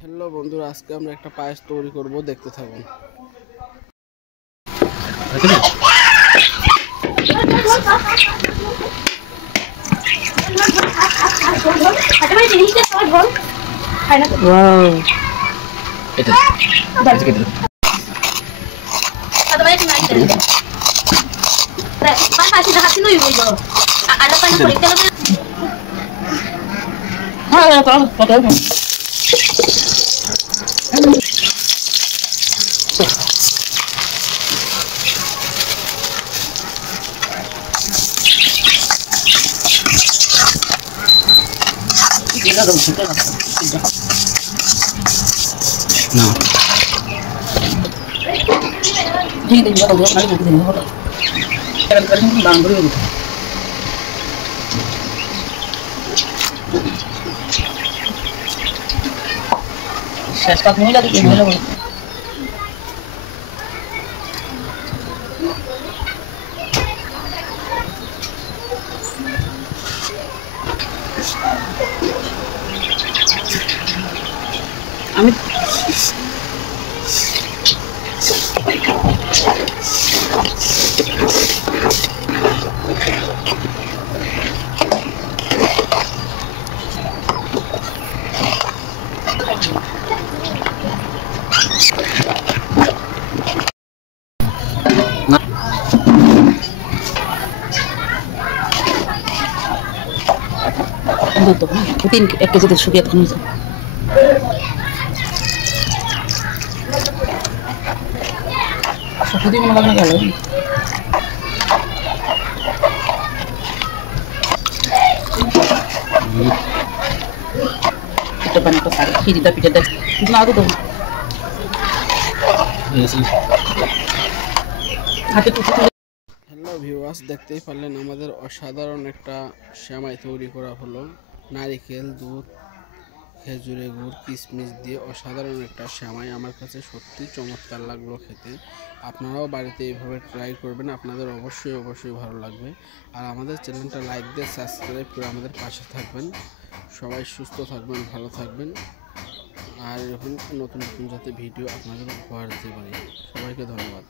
Hello বন্ধুরা, আজকে আমরা একটা পায়েস তৈরি করব, দেখতে থাকুন। শেষ কাজ মহিলা দিকে মহিলা বলে আমি तीन 1 केजी শুকিয়ে তখন শুকিয়ে মনে লাগে গেল এটা বানাতে পারি খিরিটা পিঠাটা না তো হ্যালো ভিউয়ার্স, দেখতেই পারলেন আমাদের অসাধারণ একটা সেমাই তৈরি করা হলো। নারিকেল, দুধ, খেজুরে গুড়, কিশমিশ দিয়ে অসাধারণ একটা সেমাই। আমার কাছে সত্যি চমৎকার লাগলো খেতে। আপনারাও বাড়িতে এইভাবে ট্রাই করবেন, আপনাদের অবশ্যই ভালো লাগবে। আর আমাদের চ্যানেলটা লাইক দিয়ে সাবস্ক্রাইব করে আমাদের পাশে থাকবেন। সবাই সুস্থ থাকবেন, ভালো থাকবেন। আর এরকম নতুন যাতে ভিডিও আপনাদের উপহার দিতে পারি। সবাইকে ধন্যবাদ।